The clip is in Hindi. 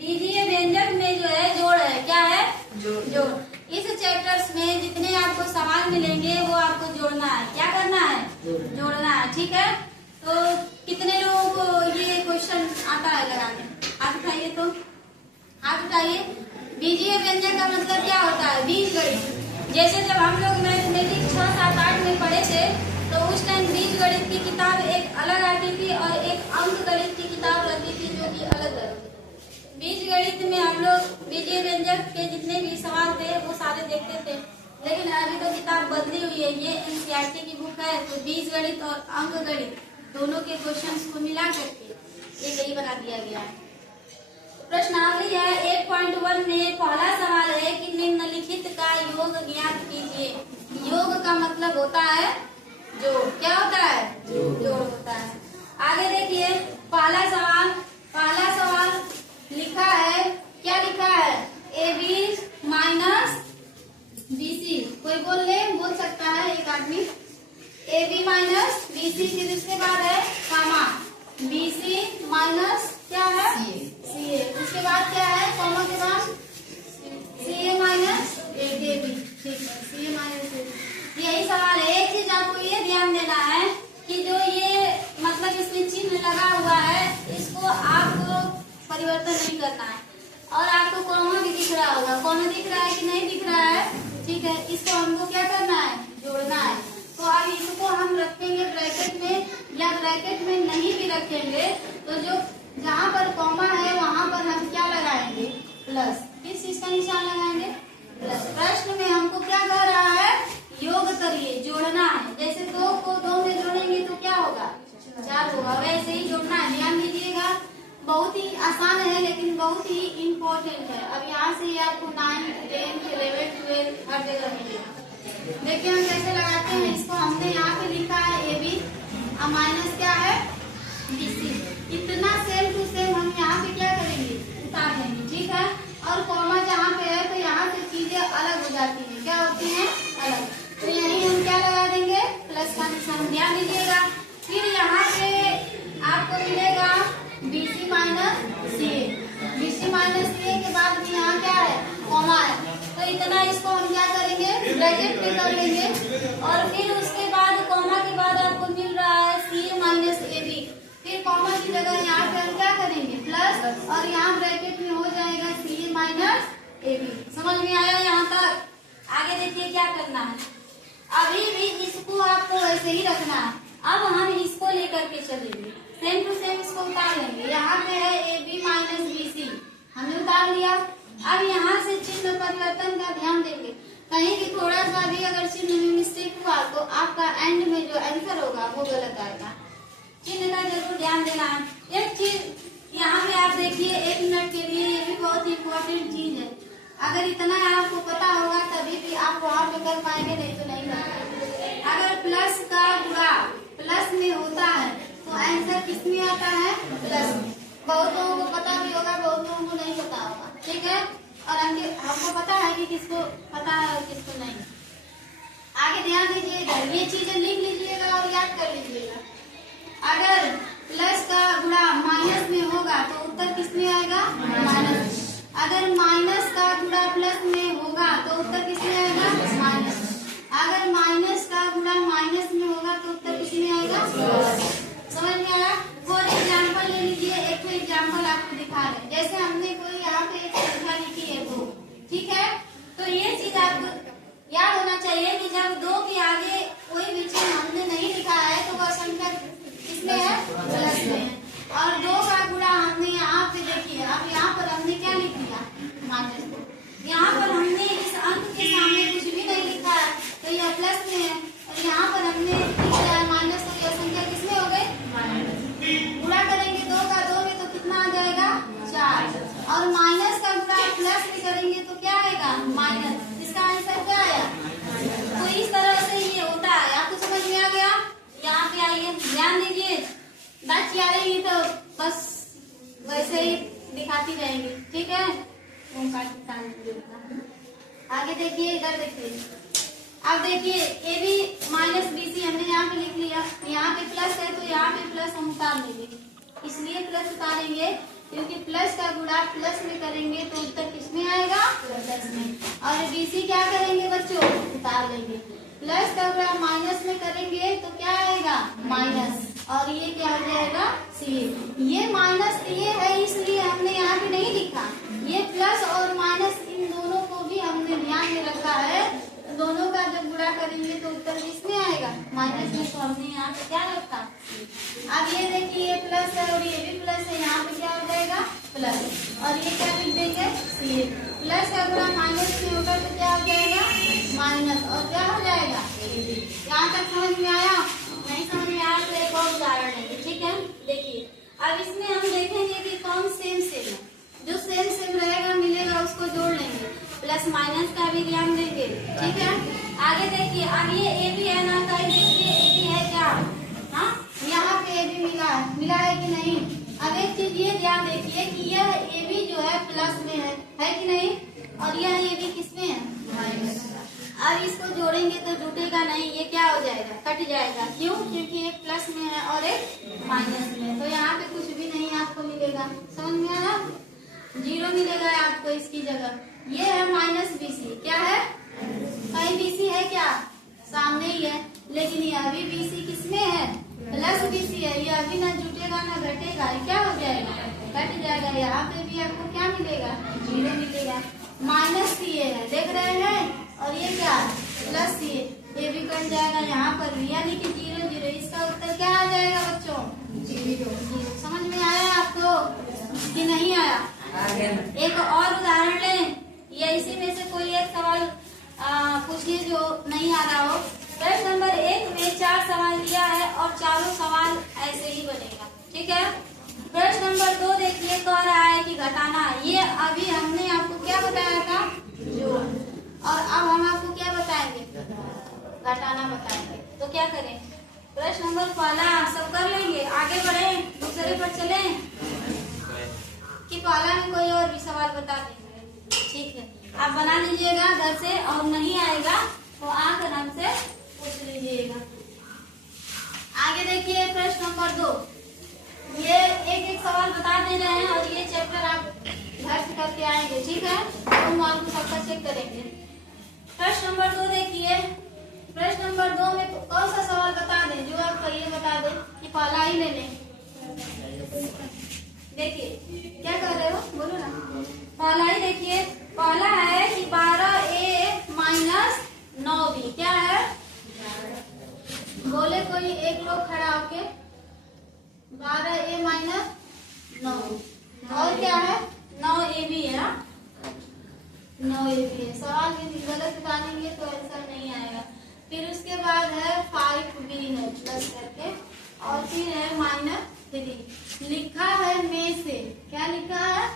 बीजीय व्यंजक में जो है जोड़ है, क्या है? जोड़। इस चैप्टर्स में जितने आपको सवाल मिलेंगे वो आपको जोड़ना है। क्या करना है? जोड़ना है। ठीक है, तो कितने लोगों को ये क्वेश्चन आता है लगाने? हाथ उठाइए, तो हाथ उठाइए। बीजीय व्यंजक का मतलब क्या होता है? बीजगणित। जैसे जब हम लोग मैथमेटिक्स 6, 7, 8 में पढ़े थे तो उस टाइम बीजगणित की किताब एक अलग आती थी और एक अंकगणित की किताब रहती थी जो कि अलग रहती थी। बीजगणित में हम लोग बीजीय व्यंजक के जितने भी सवाल थे वो सारे देखते थे, लेकिन अभी तो किताब बदली हुई है। ये एनसीईआरटी की बुक है, तो बीजगणित और अंकगणित दोनों के क्वेश्चंस को मिला करके ये यही बना दिया गया है। प्रश्नावली है 8.1 में पहला सवाल है कि निम्नलिखित का योग ज्ञात कीजिए। योग का मतलब होता है जोड़। क्या होता है? जोड़ होता है। आगे देखिए, पहला सवाल लिखा है, क्या लिखा है? AB minus BC। कोई बोल सकता है एक आदमी। AB माइनस BC, फिर उसके बाद है कॉमा BC माइनस क्या है? CA। उसके बाद क्या है? कॉमा के बाद CA माइनस AB। ठीक है, CA माइनस AB। यही सवाल है। एक चीज आपको ये ध्यान देना है कि जो ये मतलब इसमें चिन्ह लगा हुआ है इसको आपको परिवर्तन नहीं करना है। और आपको कॉमा भी दिख रहा होगा, कॉमा दिख रहा है कि नहीं दिख रहा है? ठीक है, इसको हमको क्या करना है? जोड़ना है। तो अब इसको हम रखेंगे ब्रैकेट में या ब्रैकेट में नहीं भी रखेंगे तो जो जहाँ पर कॉमा है वहाँ पर हम क्या लगाएंगे? प्लस। किस चीज का निशान लगाएंगे? प्लस। प्रश्न में हमको क्या कह रहा है? योग करिए, जोड़ना है। जैसे 2 को 2 में जोड़ेंगे तो क्या होगा? 4 होगा। वैसे ही जोड़ना है। ध्यान दीजिएगा, बहुत ही आसान है लेकिन बहुत ही इम्पोर्टेंट है। अब यहाँ से आपको 9, 10, 11, 12 हर जगह मिलेगा। देखिए हम कैसे लगाते हैं इसको। हमने यहाँ पे लिखा है AB और माइनस क्या है? BC। इतना सेम टू सेम हम यहाँ पे क्या करेंगे? उतार देंगे। ठीक है, और कॉमा जहाँ पे है तो यहाँ से चीजें अलग हो जाती हैं। क्या होती हैं? अलग। तो यही हम क्या लगा देंगे? प्लस का निशान। ध्यान दीजिएगा। फिर यहाँ पे आपको मिलेगा BC minus CA। BC minus CA के बाद भी यहाँ क्या है? कॉमा है। तो इतना इसको हम क्या करेंगे? ब्रैकेट में कर लेंगे। और फिर उसके बाद कॉमा के बाद आपको मिल रहा है CA माइनस AB। फिर कॉमा की जगह यहाँ पे हम क्या करेंगे? प्लस, और यहाँ ब्रैकेट में हो जाएगा CA माइनस AB। समझ में आया यहाँ तक? आगे देखिए क्या करना है। अभी भी इसको आपको ऐसे ही रखना है। अब हम इसको लेकर के चलेंगे, सेम टू सेम इसको उतार लेंगे। यहाँ पे है AB माइनस BC, हमने उतार लिया। अब यहाँ से चिन्ह परिवर्तन का ध्यान देंगे। कहीं भी थोड़ा सा भी अगर चिन्ह में मिस्टेक हुआ तो आपका एंड में जो आंसर होगा वो गलत आएगा। चिन्ह का जरूर ध्यान देना है। एक चीज यहाँ पे आप देखिए, 1 मिनट के लिए ये भी बहुत इम्पोर्टेंट चीज है। अगर इतना आपको पता होगा तभी भी आप वहाँ पे कर पाएंगे, नहीं तो नहीं कर पाएंगे। अगर प्लस का गुणा प्लस में होता है तो आंसर किस में आता है? प्लस में। बहुत लोगों को पता भी होगा, बहुत लोगों को नहीं पता होगा। ठीक है, और हमको पता है कि किसको पता है और किसको नहीं। आगे ध्यान दीजिएगा, ये चीजें लिख लीजिएगा और याद कर लीजिएगा। अगर प्लस का गुणा माइनस में होगा तो उत्तर किस में आएगा? माइनस। अगर माइनस का गुणा प्लस में होगा तो उत्तर किस में आएगा? माइनस। अगर माइनस का गुणा माइनस में होगा तो उत्तर किस में आएगा? समझ में आया? फॉर एग्जाम्पल ले लीजिए, एक तो एग्जाम्पल आपको दिखा रहे। जैसे हमने कोई यहाँ पे एक संख्या लिखी है 2, ठीक है, तो ये चीज आपको याद होना चाहिए कि जब 2 के आगे कोई भी चिन्ह हमने नहीं लिखा है तो वह संख्या किसमें है? प्लस में है। और 2 का गुणा हमने यहाँ पे देखिए, अब यहाँ पर हमने क्या लिख दिया? माइनस। यहाँ पर हमने इस अंक के सामने कुछ भी नहीं लिखा है तो यह प्लस में है, और यहाँ पर हमने लिखा है माइनस, तो यह संख्या किसमें हो गई? गुणा करेंगे 2 का 2 में तो कितना आ जाएगा? 4। और माइनस का गुणा प्लस में करेंगे तो क्या आएगा? माइनस। इसका आंसर क्या आया? तो इस तरह से ये होता है। आपको समझ में आ गया? यहाँ पे आइए, ध्यान दीजिए। बच्ची आ रही तो बस वैसे ही दिखाती रहेंगी। ठीक है, आगे देखिए, इधर देखिए। अब देखिए AB माइनस BC हमने यहाँ पे लिख लिया। यहाँ पे प्लस है तो यहाँ पे प्लस हम उतार लेंगे, इसलिए प्लस उतारेंगे क्योंकि प्लस का गुणा प्लस में करेंगे तो उत्तर किसमें आएगा? प्लस में। और बीसी क्या करेंगे बच्चों? उतार लेंगे। प्लस का गुणा माइनस में करेंगे तो क्या आएगा? माइनस। और ये क्या हो जाएगा? सी। ये माइनस ये है इसलिए हमने यहाँ पे नहीं लिखा। ये प्लस और माइनस इन दोनों को भी हमने ध्यान में रखा है। दोनों का जब गुणा करेंगे तो उत्तर किसमें आएगा? माइनस में। तो हमने यहाँ पे क्या रखा? अब ये देखिए ये प्लस है और ये भी प्लस है, यहाँ पे क्या हो जाएगा? प्लस। और ये क्या लिख देंगे? सी। प्लस का गुणा माइनस में होगा तो क्या हो जाएगा? माइनस। और क्या हो जाएगा? यहाँ तक समझ में आया? नहीं समझ में आया तो एक और उदाहरण है, ठीक है? देखिए अब इसमें हम देखेंगे कि कौन सेम सेम है। जो सेम सेम रहेगा मिलेगा उसको जोड़ लेंगे, प्लस माइनस का भी ध्यान देंगे, ठीक है? आगे देखिए अब ये ए बी है ना, कहीं देखिए ए बी है क्या? हाँ, यहाँ पे ए बी मिला है कि नहीं? अब एक चीज ये ध्यान देखिए कि यह ए बी जो है प्लस में है कि नहीं? और यह ए बी किसमें है? माइनस। अब इसको जोड़ेंगे तो जुटेगा नहीं, ये क्या हो जाएगा? कट जाएगा। क्यों? क्योंकि एक प्लस में है और एक माइनस में, तो यहाँ पे कुछ भी नहीं आपको मिलेगा। समझ में आया? जीरो मिलेगा आपको इसकी जगह। ये है माइनस बीसी, क्या है? कहीं बीसी है क्या? सामने ही है, लेकिन ये अभी बीसी किसमें है? प्लस बीसी है। ये अभी ना जुटेगा ना घटेगा, क्या हो जाएगा? कट जाएगा। यहाँ पे भी आपको क्या मिलेगा? जीरो मिलेगा। माइनस सी है, देख रहे हैं? और ये क्या? प्लस सी, ये भी कट जाएगा यहाँ पर भी, यानी कि जीरो जीरो। इसका उत्तर क्या आ जाएगा बच्चों? जीरो। समझ में आया आपको कि नहीं आया? एक और उदाहरण लें, या इसी में से कोई एक सवाल पूछिए जो नहीं आ रहा हो। प्रश्न नंबर 1 में 4 सवाल दिया है और चारों सवाल ऐसे ही बनेगा, ठीक है? प्रश्न नंबर 2 देखिए, कह रहा है कि घटाना। ये अभी हमने आपको क्या बताया था? जोड़। और अब हम आपको क्या बताएंगे? घटाना बताएंगे। तो क्या करें? प्रश्न नंबर पहला सब कर लेंगे, आगे बढ़े, दूसरे पर चले कि पहला में कोई और भी सवाल बता देंगे, ठीक है? आप बना लीजिएगा घर से, और नहीं आएगा तो आंख आराम से पूछ लीजिएगा। आगे देखिए प्रश्न नंबर 2, ये एक एक सवाल बता दे रहे हैं और ये चैप्टर आप घर से करके आएंगे, ठीक है? तो हम आपको सबका चेक करेंगे। प्रश्न नंबर 2 देखिए, प्रश्न नंबर 2 में कौन सा सवाल बता दें? जो आपको ये बता दे कि पहला ही ले लें। देखिए क्या कर रहे हो, बोलो ना। पहला ही देखिए, पहला है कि 12a माइनस 9b क्या है? बोले कोई एक लोग खड़ा होके। 12a माइनस 9, और क्या है? 9ab है। 9ab है। सवाल में गलत डालेंगे तो आंसर नहीं आएगा। फिर उसके बाद है 5b है प्लस करके, और फिर है -3 लिखा है में से। क्या लिखा है?